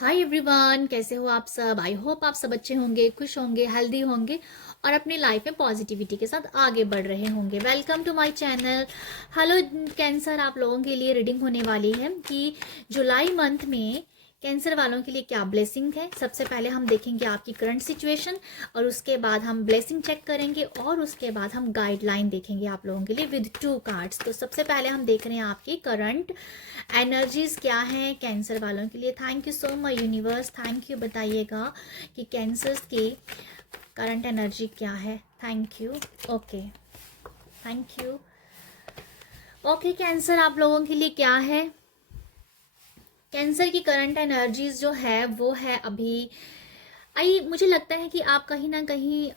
Hi everyone, कैसे हो आप सब। आई होप आप सब अच्छे होंगे, खुश होंगे, हेल्दी होंगे और अपनी लाइफ में पॉजिटिविटी के साथ आगे बढ़ रहे होंगे। Welcome to my channel. Hello कैंसर, आप लोगों के लिए रीडिंग होने वाली है कि जुलाई मंथ में कैंसर वालों के लिए क्या ब्लेसिंग है। सबसे पहले हम देखेंगे आपकी करंट सिचुएशन और उसके बाद हम ब्लेसिंग चेक करेंगे और उसके बाद हम गाइडलाइन देखेंगे आप लोगों के लिए विद 2 कार्ड्स। तो सबसे पहले हम देख रहे हैं आपकी करंट एनर्जीज क्या है कैंसर वालों के लिए। Thank you so much universe, thank you. बताइएगा कि कैंसर्स की करंट एनर्जी क्या है। Thank you. Okay, thank you. Okay cancer, आप लोगों के लिए क्या है। कैंसर की करंट एनर्जीज जो है वो है अभी मुझे लगता है कि आप कहीं ना कहीं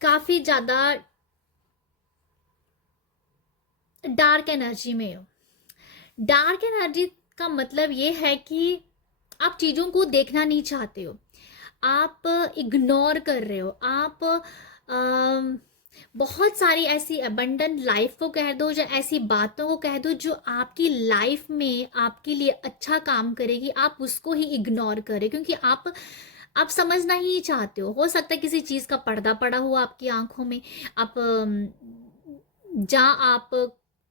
काफ़ी ज़्यादा डार्क एनर्जी में हो। डार्क एनर्जी का मतलब ये है कि आप चीज़ों को देखना नहीं चाहते हो, आप इग्नोर कर रहे हो। आप बहुत सारी ऐसी अबंडेंट लाइफ को कह दो या ऐसी बातों को कह दो जो आपकी लाइफ में आपके लिए अच्छा काम करेगी, आप उसको ही इग्नोर करें क्योंकि आप समझना ही चाहते हो सकता है किसी चीज़ का पर्दा पड़ा हुआ आपकी आंखों में। आप जहाँ आप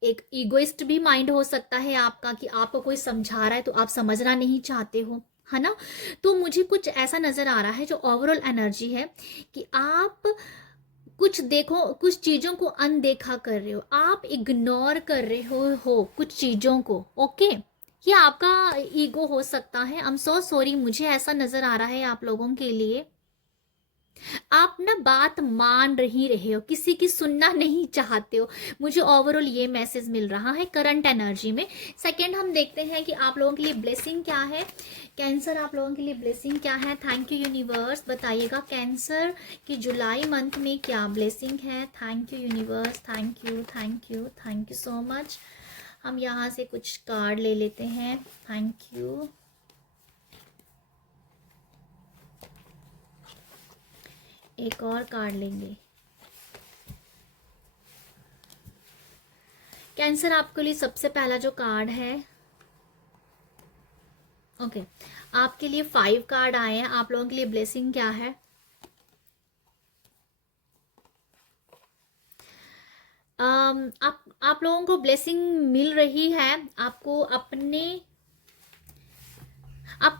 एक ईगोइस्ट भी माइंड हो सकता है आपका कि आपको कोई समझा रहा है तो आप समझना नहीं चाहते हो, है ना। तो मुझे कुछ ऐसा नज़र आ रहा है जो ओवरऑल एनर्जी है कि आप कुछ देखो, कुछ चीज़ों को अनदेखा कर रहे हो, आप इग्नोर कर रहे हो कुछ चीज़ों को। ओके, ये आपका ईगो हो सकता है। आई एम सो सॉरी, मुझे ऐसा नज़र आ रहा है आप लोगों के लिए। आप ना बात मान ही रहे हो, किसी की सुनना नहीं चाहते हो। मुझे ओवरऑल ये मैसेज मिल रहा है करंट एनर्जी में। सेकंड हम देखते हैं कि आप लोगों के लिए ब्लेसिंग क्या है। कैंसर, आप लोगों के लिए ब्लेसिंग क्या है। थैंक यू यूनिवर्स, बताइएगा कैंसर की जुलाई मंथ में क्या ब्लेसिंग है। Thank you universe, thank you, thank you, thank you so much. हम यहाँ से कुछ कार्ड ले लेते हैं। Thank you. एक और कार्ड लेंगे। कैंसर, आपके लिए सबसे पहला जो कार्ड है, ओके, आपके लिए 5 कार्ड आए हैं। आप लोगों के लिए ब्लेसिंग क्या है। आप लोगों को ब्लेसिंग मिल रही है। आपको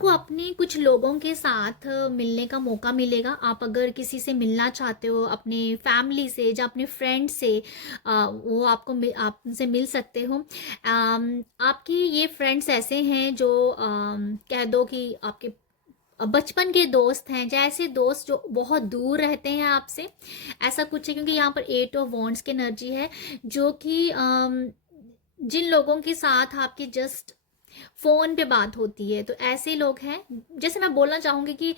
अपने कुछ लोगों के साथ मिलने का मौका मिलेगा। आप अगर किसी से मिलना चाहते हो, अपने फैमिली से या अपने फ्रेंड से, वो आपसे मिल सकते हो। आपके ये फ्रेंड्स ऐसे हैं जो कह दो कि आपके बचपन के दोस्त हैं, जैसे दोस्त जो बहुत दूर रहते हैं आपसे, ऐसा कुछ है। क्योंकि यहाँ पर 8 ऑफ वॉन्ड्स की एनर्जी है जो कि जिन लोगों के साथ आपकी जस्ट फोन पे बात होती है, तो ऐसे लोग हैं। जैसे मैं बोलना चाहूंगी कि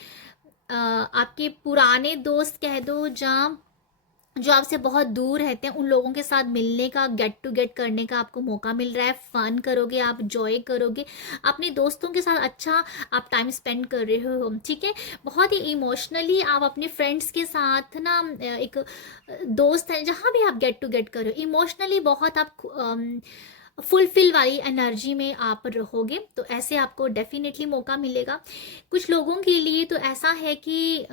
आपके पुराने दोस्त कह दो, जहाँ जो आपसे बहुत दूर रहते हैं, उन लोगों के साथ मिलने का, गेट टू गेट करने का आपको मौका मिल रहा है। फन करोगे, आप जॉय करोगे, अपने दोस्तों के साथ अच्छा आप टाइम स्पेंड कर रहे हो। ठीक है, बहुत ही इमोशनली आप अपने फ्रेंड्स के साथ ना एक दोस्त है जहाँ भी आप गेट टू गेट करो, इमोशनली बहुत आप फुलफिल वाली एनर्जी में आप रहोगे। तो ऐसे आपको डेफिनेटली मौका मिलेगा। कुछ लोगों के लिए तो ऐसा है कि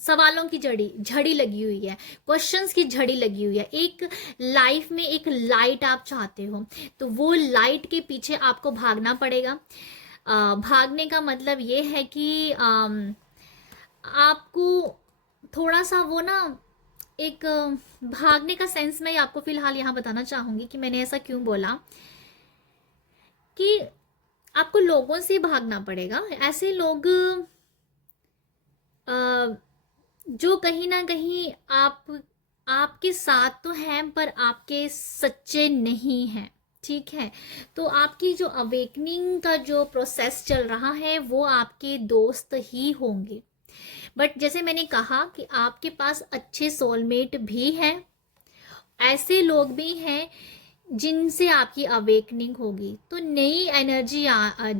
सवालों की झड़ी लगी हुई है, क्वेश्चंस की झड़ी लगी हुई है। एक लाइफ में एक लाइट आप चाहते हो, तो वो लाइट के पीछे आपको भागना पड़ेगा। भागने का मतलब ये है कि आपको थोड़ा सा वो ना एक भागने का सेंस में आपको फिलहाल यहाँ बताना चाहूंगी कि मैंने ऐसा क्यों बोला कि आपको लोगों से भागना पड़ेगा। ऐसे लोग जो कहीं ना कहीं आपके साथ तो हैं पर आपके सच्चे नहीं हैं। ठीक है, तो आपकी जो अवेकनिंग का जो प्रोसेस चल रहा है वो आपके दोस्त ही होंगे। बट जैसे मैंने कहा कि आपके पास अच्छे सोलमेट भी हैं, ऐसे लोग भी हैं जिनसे आपकी अवेकनिंग होगी। तो नई एनर्जी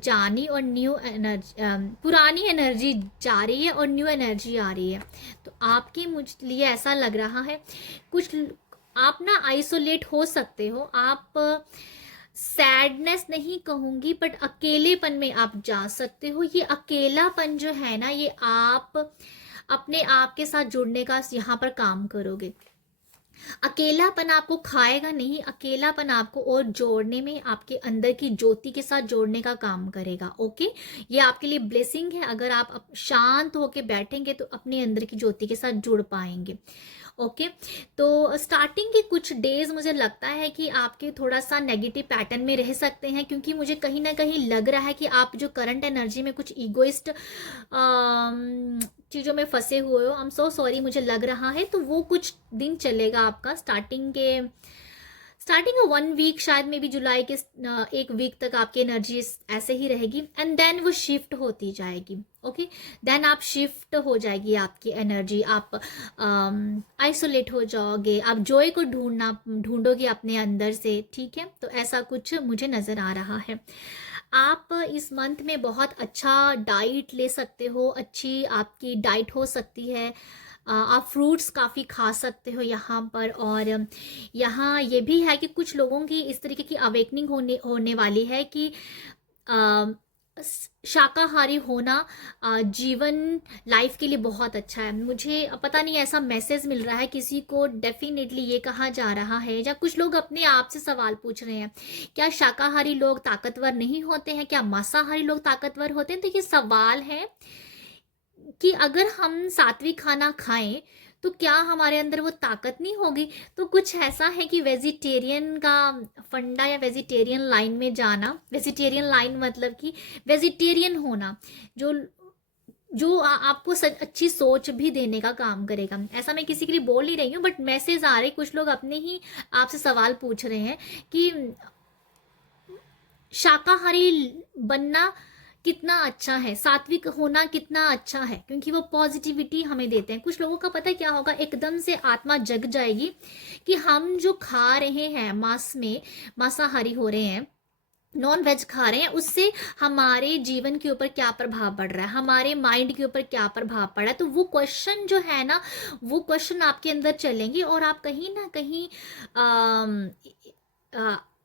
जानी और न्यू एनर्जी, पुरानी एनर्जी जा रही है और न्यू एनर्जी आ रही है। तो आपके मुझ लिए ऐसा लग रहा है कुछ आप ना आइसोलेट हो सकते हो। आप सैडनेस नहीं कहूँगी, बट अकेलेपन में आप जा सकते हो। ये अकेलापन जो है ना, ये आप अपने आप के साथ जुड़ने का यहाँ पर काम करोगे। अकेलापन आपको खाएगा नहीं, अकेलापन आपको और जोड़ने में, आपके अंदर की ज्योति के साथ जोड़ने का काम करेगा। ओके, ये आपके लिए ब्लेसिंग है। अगर आप शांत होके बैठेंगे तो अपने अंदर की ज्योति के साथ जुड़ पाएंगे। ओके, तो स्टार्टिंग के कुछ डेज मुझे लगता है कि आपके थोड़ा सा नेगेटिव पैटर्न में रह सकते हैं, क्योंकि मुझे कहीं ना कहीं लग रहा है कि आप जो करंट एनर्जी में कुछ ईगोइस्ट चीज़ों में फंसे हुए हो। आई एम सो सॉरी, मुझे लग रहा है। तो वो कुछ दिन चलेगा आपका, स्टार्टिंग 1 वीक, शायद मे बी जुलाई के 1 वीक तक आपकी एनर्जी ऐसे ही रहेगी, एंड देन वो शिफ्ट होती जाएगी। ओके, देन आप शिफ्ट हो जाएगी आपकी एनर्जी, आप आइसोलेट हो जाओगे, आप जॉय को ढूंढोगे अपने अंदर से। ठीक है, तो ऐसा कुछ मुझे नज़र आ रहा है। आप इस मंथ में बहुत अच्छा डाइट ले सकते हो, अच्छी आपकी डाइट हो सकती है। आप फ्रूट्स काफ़ी खा सकते हो यहाँ पर। और यहाँ ये भी है कि कुछ लोगों की इस तरीके की अवेकनिंग होने वाली है कि अ, शाकाहारी होना जीवन लाइफ के लिए बहुत अच्छा है। मुझे पता नहीं, ऐसा मैसेज मिल रहा है किसी को, डेफिनेटली ये कहा जा रहा है, या कुछ लोग अपने आप से सवाल पूछ रहे हैं, क्या शाकाहारी लोग ताकतवर नहीं होते हैं, क्या मांसाहारी लोग ताकतवर होते हैं? तो ये सवाल है कि अगर हम सात्विक खाना खाएं तो क्या हमारे अंदर वो ताकत नहीं होगी? तो कुछ ऐसा है कि वेजिटेरियन का फंडा, या वेजिटेरियन लाइन में जाना, वेजिटेरियन लाइन मतलब कि वेजिटेरियन होना, जो जो आपको अच्छी सोच भी देने का काम करेगा। ऐसा मैं किसी के लिए बोल नहीं रही हूँ, बट मैसेज आ रहे, कुछ लोग अपने ही आपसे सवाल पूछ रहे हैं कि शाकाहारी बनना कितना अच्छा है, सात्विक होना कितना अच्छा है, क्योंकि वो पॉजिटिविटी हमें देते हैं। कुछ लोगों का पता है क्या होगा, एकदम से आत्मा जग जाएगी कि हम जो खा रहे हैं, मांसाहारी हो रहे हैं, नॉन वेज खा रहे हैं, उससे हमारे जीवन के ऊपर क्या प्रभाव पड़ रहा है, हमारे माइंड के ऊपर क्या प्रभाव पड़ रहा है। तो वो क्वेश्चन जो है ना, वो क्वेश्चन आपके अंदर चलेंगे, और आप कहीं ना कहीं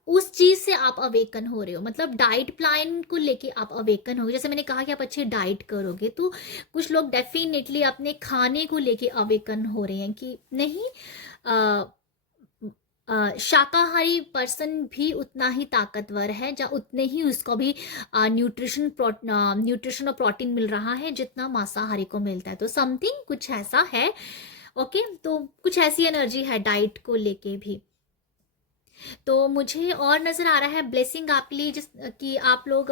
उस चीज से आप अवेकन हो रहे हो। मतलब डाइट प्लान को लेके आप अवेकन हो, जैसे मैंने कहा कि आप अच्छी डाइट करोगे, तो कुछ लोग डेफिनेटली अपने खाने को लेके अवेकन हो रहे हैं कि नहीं, शाकाहारी पर्सन भी उतना ही ताकतवर है, या उतने ही उसको भी न्यूट्रिशन और प्रोटीन मिल रहा है जितना मांसाहारी को मिलता है। तो समथिंग कुछ ऐसा है। ओके, तो कुछ ऐसी एनर्जी है डाइट को लेके भी। तो मुझे और नज़र आ रहा है ब्लेसिंग आपके लिए, जिस कि आप लोग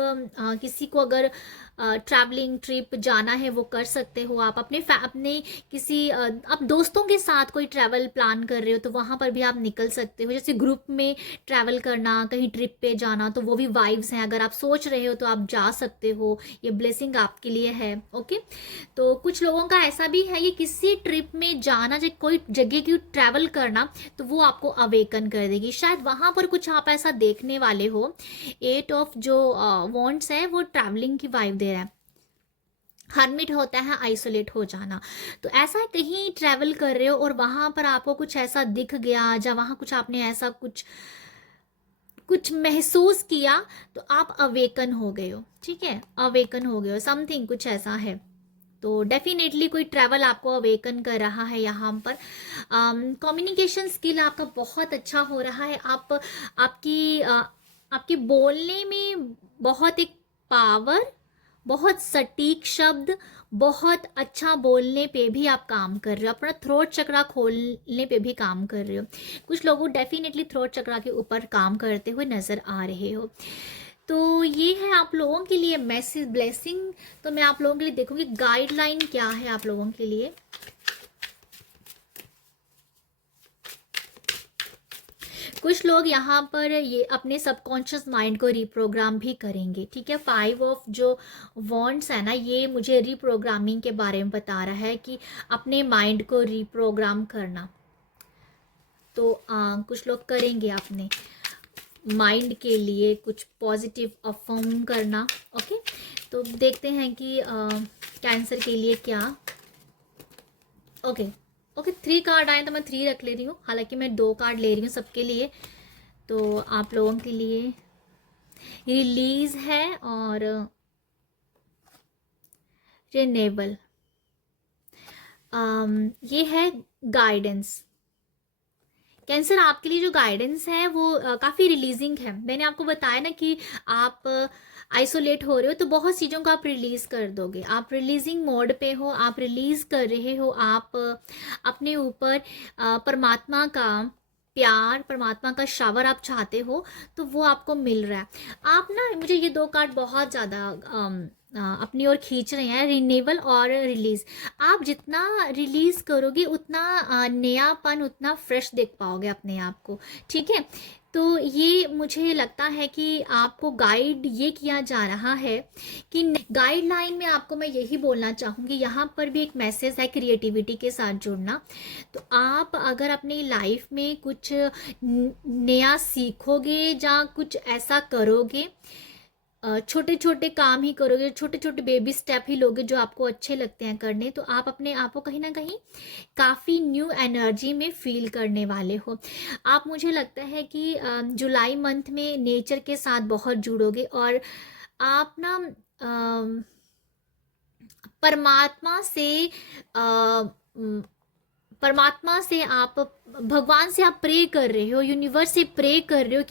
किसी को अगर ट्रैवलिंग ट्रिप जाना है वो कर सकते हो। आप अपने किसी आप दोस्तों के साथ कोई ट्रैवल प्लान कर रहे हो तो वहाँ पर भी आप निकल सकते हो। जैसे ग्रुप में ट्रैवल करना, कहीं ट्रिप पे जाना, तो वो भी वाइब्स हैं। अगर आप सोच रहे हो तो आप जा सकते हो, ये ब्लेसिंग आपके लिए है। ओके, तो कुछ लोगों का ऐसा भी है, ये किसी ट्रिप में जाना, जो कोई जगह की ट्रैवल करना, तो वो आपको अवेकन कर देगी। शायद वहाँ पर कुछ आप ऐसा देखने वाले हो। 8 ऑफ जो वॉन्ट्स है वो ट्रैवलिंग की वाइब दे रहा है। हर्मिट होता है आइसोलेट हो जाना। तो ऐसा है, कहीं ट्रैवल कर रहे हो और वहाँ पर आपको कुछ ऐसा दिख गया, या वहाँ कुछ आपने ऐसा कुछ महसूस किया, तो आप अवेकन हो गए हो। ठीक है, अवेकन हो गए हो, समथिंग कुछ ऐसा है। तो डेफिनेटली कोई ट्रैवल आपको अवेकन कर रहा है यहाँ पर। कम्युनिकेशन स्किल आपका बहुत अच्छा हो रहा है। आपकी बोलने में बहुत एक पावर, बहुत सटीक शब्द, बहुत अच्छा बोलने पे भी आप काम कर रहे हो। अपना थ्रोट चक्रा खोलने पे भी काम कर रहे हो। कुछ लोग डेफिनेटली थ्रोट चक्रा के ऊपर काम करते हुए नज़र आ रहे हो। तो ये है आप लोगों के लिए मैसेज ब्लेसिंग। तो मैं आप लोगों के लिए देखूंगी गाइडलाइन क्या है आप लोगों के लिए। कुछ लोग यहाँ पर ये अपने सबकॉन्शियस माइंड को रिप्रोग्राम भी करेंगे। ठीक है, 5 ऑफ जो वॉन्ट्स है ना, ये मुझे रिप्रोग्रामिंग के बारे में बता रहा है कि अपने माइंड को रिप्रोग्राम करना। तो कुछ लोग करेंगे अपने माइंड के लिए कुछ पॉजिटिव अफर्म करना। ओके, तो देखते हैं कि कैंसर के लिए क्या। ओके, 3 कार्ड आए तो मैं 3 रख ले रही हूँ, हालांकि मैं 2 कार्ड ले रही हूँ सबके लिए। तो आप लोगों के लिए रिलीज है और रिनेबल। ये है गाइडेंस। कैंसर, आपके लिए जो गाइडेंस है वो काफ़ी रिलीजिंग है। मैंने आपको बताया ना कि आप आइसोलेट हो रहे हो तो बहुत चीज़ों को आप रिलीज़ कर दोगे। आप रिलीजिंग मोड पे हो, आप रिलीज़ कर रहे हो, आप अपने ऊपर परमात्मा का प्यार, परमात्मा का शावर आप चाहते हो तो वो आपको मिल रहा है। आप ना, मुझे ये दो कार्ड बहुत ज़्यादा अपनी ओर खींच रहे हैं, रिन्यूअल और रिलीज़। आप जितना रिलीज़ करोगे उतना नयापन, उतना फ्रेश देख पाओगे अपने आप को। ठीक है, तो ये मुझे लगता है कि आपको गाइड ये किया जा रहा है कि गाइडलाइन में आपको मैं यही बोलना चाहूँगी, यहाँ पर भी एक मैसेज है क्रिएटिविटी के साथ जुड़ना। तो आप अगर अपनी लाइफ में कुछ नया सीखोगे या कुछ ऐसा करोगे, छोटे छोटे काम ही करोगे, छोटे छोटे बेबी स्टेप ही लोगे जो आपको अच्छे लगते हैं करने, तो आप अपने आप को कहीं ना कहीं काफ़ी न्यू एनर्जी में फील करने वाले हो। आप, मुझे लगता है कि जुलाई मंथ में नेचर के साथ बहुत जुड़ोगे और आप ना परमात्मा से परमात्मा से आप, भगवान से आप प्रे कर रहे हो, यूनिवर्स से प्रे कर रहे हो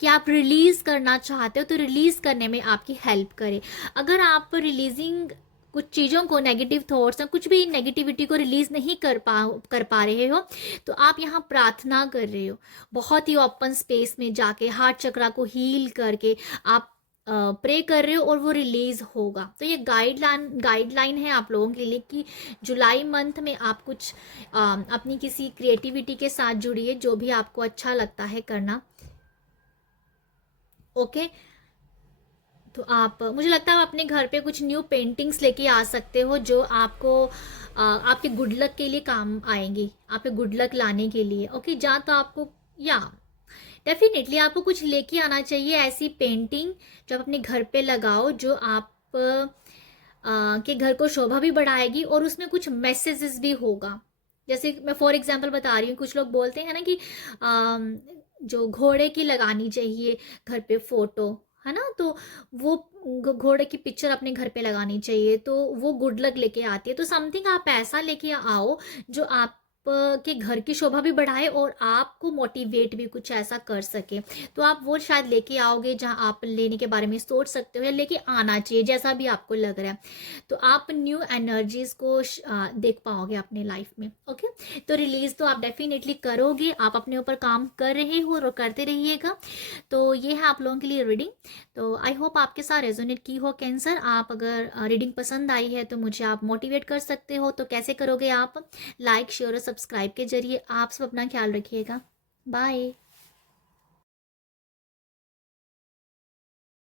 कि आप रिलीज़ करना चाहते हो तो रिलीज़ करने में आपकी हेल्प करे। अगर आप रिलीजिंग कुछ चीज़ों को, नेगेटिव थॉट्स या कुछ भी नेगेटिविटी को रिलीज़ नहीं कर पा रहे हो तो आप यहाँ प्रार्थना कर रहे हो, बहुत ही ओपन स्पेस में जाके हार्ट चक्रा को हील करके आप प्रे कर रहे हो और वो रिलीज होगा। तो ये गाइडलाइन है आप लोगों के लिए कि जुलाई मंथ में आप कुछ अपनी किसी क्रिएटिविटी के साथ जुड़िए, जो भी आपको अच्छा लगता है करना। ओके, तो आप, मुझे लगता है आप अपने घर पे कुछ न्यू पेंटिंग्स लेके आ सकते हो जो आपको आपके गुड लक के लिए काम आएंगी, आपके गुड लक लाने के लिए। ओके, जहाँ तो आपको, या डेफिनेटली आपको कुछ लेके आना चाहिए ऐसी पेंटिंग जो आप अपने घर पे लगाओ, जो आप के घर को शोभा भी बढ़ाएगी और उसमें कुछ मैसेजेस भी होगा। जैसे मैं फॉर एग्जांपल बता रही हूँ, कुछ लोग बोलते हैं ना कि जो घोड़े की लगानी चाहिए घर पे फोटो, है ना, तो वो घोड़े की पिक्चर अपने घर पे लगानी चाहिए तो वो गुड लक लेके आती है। तो समथिंग आप ऐसा लेके आओ जो आप के घर की शोभा भी बढ़ाए और आपको मोटिवेट भी कुछ ऐसा कर सके। तो आप वो शायद लेके आओगे जहाँ आप लेने के बारे में सोच सकते हो, या लेके आना चाहिए जैसा भी आपको लग रहा है। तो आप न्यू एनर्जीज को देख पाओगे अपने लाइफ में। ओके, तो रिलीज तो आप डेफिनेटली करोगे, आप अपने ऊपर काम कर रहे हो और करते रहिएगा। तो ये है आप लोगों के लिए रीडिंग। तो आई होप आपके साथ रेजोनेट की हो कैंसर। आप अगर रीडिंग पसंद आई है तो मुझे आप मोटिवेट कर सकते हो। तो कैसे करोगे आप? लाइक, शेयर और सब्सक्राइब के जरिए। आप सब अपना ख्याल रखिएगा। बाय।